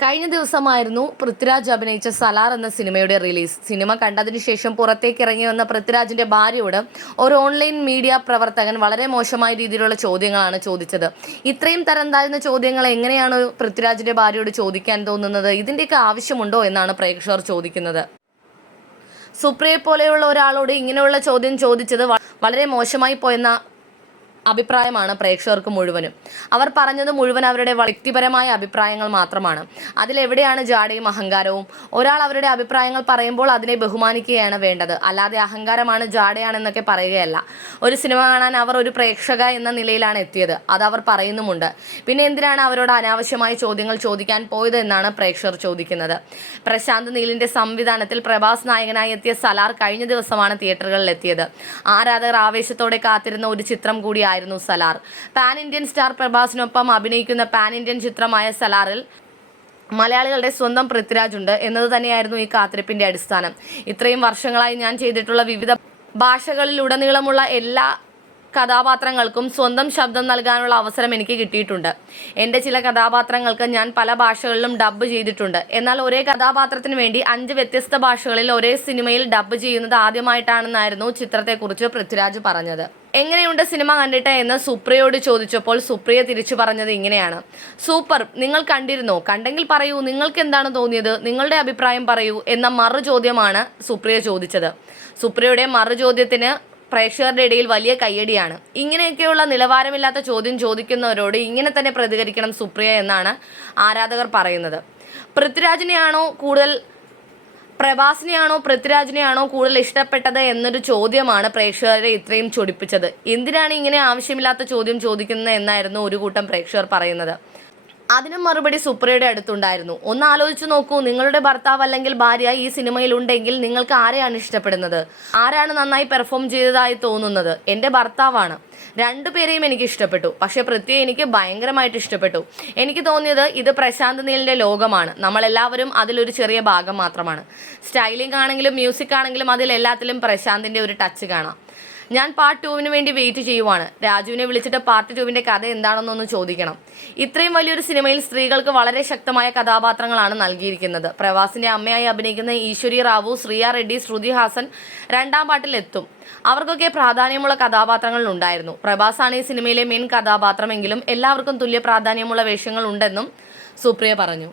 കഴിഞ്ഞ ദിവസമായിരുന്നു പൃഥ്വിരാജ് അഭിനയിച്ച സലാർ എന്ന സിനിമയുടെ റിലീസ്. സിനിമ കണ്ടതിന് ശേഷം പുറത്തേക്ക് ഇറങ്ങി വന്ന പൃഥ്വിരാജിന്റെ ഭാര്യയോട് ഒരു ഓൺലൈൻ മീഡിയ പ്രവർത്തകൻ വളരെ മോശമായ രീതിയിലുള്ള ചോദ്യങ്ങളാണ് ചോദിച്ചത്. ഇത്രയും തരം താഴ്ന്ന ചോദ്യങ്ങൾ എങ്ങനെയാണ് പൃഥ്വിരാജിന്റെ ഭാര്യയോട് ചോദിക്കാൻ തോന്നുന്നത്? ഇതിന്റെയൊക്കെ ആവശ്യമുണ്ടോ എന്നാണ് പ്രേക്ഷകർ ചോദിക്കുന്നത്. സുപ്രിയെ പോലെയുള്ള ഒരാളോട് ഇങ്ങനെയുള്ള ചോദ്യം ചോദിച്ചത് വളരെ മോശമായി പോയെന്ന അഭിപ്രായമാണ് പ്രേക്ഷകർക്ക് മുഴുവനും. അവർ പറഞ്ഞത് മുഴുവൻ അവരുടെ വ്യക്തിപരമായ അഭിപ്രായങ്ങൾ മാത്രമാണ്. അതിലെവിടെയാണ് ജാടയും അഹങ്കാരവും? ഒരാൾ അവരുടെ അഭിപ്രായങ്ങൾ പറയുമ്പോൾ അതിനെ ബഹുമാനിക്കുകയാണ് വേണ്ടത്, അല്ലാതെ അഹങ്കാരമാണ് ജാടയാണെന്നൊക്കെ പറയുകയല്ല. ഒരു സിനിമ കാണാൻ അവർ ഒരു പ്രേക്ഷക എന്ന നിലയിലാണ് എത്തിയത്, അത് അവർ പറയുന്നുമുണ്ട്. പിന്നെ എന്തിനാണ് അവരോട് അനാവശ്യമായ ചോദ്യങ്ങൾ ചോദിക്കാൻ പോയത് എന്നാണ് പ്രേക്ഷകർ ചോദിക്കുന്നത്. പ്രശാന്ത് നീലിന്റെ സംവിധാനത്തിൽ പ്രഭാസ് നായകനായി എത്തിയ സലാർ കഴിഞ്ഞ ദിവസമാണ് തിയേറ്ററുകളിൽ എത്തിയത്. ആരാധകർ ആവേശത്തോടെ കാത്തിരുന്ന ഒരു ചിത്രം കൂടിയായിരുന്നു സലാർ. പാൻ ഇന്ത്യൻ സ്റ്റാർ പ്രഭാസിനൊപ്പം അഭിനയിക്കുന്ന പാൻ ഇന്ത്യൻ ചിത്രമായ സലാറിൽ മലയാളികളുടെ സ്വന്തം പൃഥ്വിരാജ് ഉണ്ട് എന്നത് തന്നെയായിരുന്നു ഈ കാത്തിരിപ്പിന്റെ അടിസ്ഥാനം. ഇത്രയും വർഷങ്ങളായി ഞാൻ ചെയ്തിട്ടുള്ള വിവിധ ഭാഷകളിലുടനീളമുള്ള എല്ലാ കഥാപാത്രങ്ങൾക്കും സ്വന്തം ശബ്ദം നൽകാനുള്ള അവസരം എനിക്ക് കിട്ടിയിട്ടുണ്ട്. എൻ്റെ ചില കഥാപാത്രങ്ങൾക്ക് ഞാൻ പല ഭാഷകളിലും ഡബ്ബ് ചെയ്തിട്ടുണ്ട്. എന്നാൽ ഒരേ കഥാപാത്രത്തിന് വേണ്ടി 5 വ്യത്യസ്ത ഭാഷകളിൽ ഒരേ സിനിമയിൽ ഡബ്ബ് ചെയ്യുന്നത് ആദ്യമായിട്ടാണെന്നായിരുന്നു ചിത്രത്തെക്കുറിച്ച് പൃഥ്വിരാജ് പറഞ്ഞത്. എങ്ങനെയുണ്ട് സിനിമ കണ്ടിട്ട് എന്ന് സുപ്രിയയോട് ചോദിച്ചപ്പോൾ സുപ്രിയ തിരിച്ചു പറഞ്ഞത് ഇങ്ങനെയാണ്: സൂപ്പർ, നിങ്ങൾ കണ്ടിരുന്നോ? കണ്ടെങ്കിൽ പറയൂ, നിങ്ങൾക്ക് എന്താണ് തോന്നിയത്? നിങ്ങളുടെ അഭിപ്രായം പറയൂ എന്ന മറുചോദ്യമാണ് സുപ്രിയ ചോദിച്ചത്. സുപ്രിയയുടെ മറുചോദ്യത്തിന് പ്രേക്ഷകരുടെ ഇടയിൽ വലിയ കയ്യടിയാണ്. ഇങ്ങനെയൊക്കെയുള്ള നിലവാരമില്ലാത്ത ചോദ്യം ചോദിക്കുന്നവരോട് ഇങ്ങനെ തന്നെ പ്രതികരിക്കണം സുപ്രിയ എന്നാണ് ആരാധകർ പറയുന്നത്. പ്രഭാസിനെയാണോ പൃഥ്വിരാജിനെയാണോ കൂടുതൽ ഇഷ്ടപ്പെട്ടത് എന്നൊരു ചോദ്യമാണ് പ്രേക്ഷകരെ ഇത്രയും ചൊടിപ്പിച്ചത്. എന്തിനാണ് ഇങ്ങനെ ആവശ്യമില്ലാത്ത ചോദ്യം ചോദിക്കുന്നത് എന്നായിരുന്നു ഒരു കൂട്ടം പ്രേക്ഷകർ പറയുന്നത്. അതിനും മറുപടി സുപ്രിയയുടെ അടുത്തുണ്ടായിരുന്നു. ഒന്ന് ആലോചിച്ചു നോക്കൂ, നിങ്ങളുടെ ഭർത്താവ് അല്ലെങ്കിൽ ഭാര്യ ഈ സിനിമയിൽ ഉണ്ടെങ്കിൽ നിങ്ങൾക്ക് ആരെയാണ് ഇഷ്ടപ്പെടുന്നത്? ആരാണ് നന്നായി പെർഫോം ചെയ്തതായി തോന്നുന്നത്? എൻ്റെ ഭർത്താവാണ്. രണ്ടുപേരെയും എനിക്ക് ഇഷ്ടപ്പെട്ടു. പക്ഷേ പൃഥ്വിയെ എനിക്ക് ഭയങ്കരമായിട്ട് ഇഷ്ടപ്പെട്ടു. എനിക്ക് തോന്നിയത് ഇത് പ്രശാന്ത് നീലിൻ്റെ ലോകമാണ്. നമ്മളെല്ലാവരും അതിലൊരു ചെറിയ ഭാഗം മാത്രമാണ്. സ്റ്റൈലിംഗ് ആണെങ്കിലും മ്യൂസിക് ആണെങ്കിലും അതിലെല്ലാത്തിലും പ്രശാന്തിൻ്റെ ഒരു ടച്ച് കാണാം. ഞാൻ പാർട്ട് 2 വേണ്ടി വെയിറ്റ് ചെയ്യുവാണ്. രാജുവിനെ വിളിച്ചിട്ട് പാർട്ട് 2 കഥ എന്താണെന്നൊന്ന് ചോദിക്കണം. ഇത്രയും വലിയൊരു സിനിമയിൽ സ്ത്രീകൾക്ക് വളരെ ശക്തമായ കഥാപാത്രങ്ങളാണ് നൽകിയിരിക്കുന്നത്. പ്രവാസിന്റെ അമ്മയായി അഭിനയിക്കുന്ന ഈശ്വരി റാവു, ശ്രീയ റെഡ്ഡി, ശ്രുതി ഹാസൻ 2ാം പാർട്ടിൽ എത്തും. അവർക്കൊക്കെ പ്രാധാന്യമുള്ള കഥാപാത്രങ്ങൾ ഉണ്ടായിരുന്നു. പ്രഭാസാണ് ഈ സിനിമയിലെ മെയിൻ കഥാപാത്രമെങ്കിലും എല്ലാവർക്കും തുല്യ പ്രാധാന്യമുള്ള വേഷങ്ങൾ ഉണ്ടെന്നും സുപ്രിയ പറഞ്ഞു.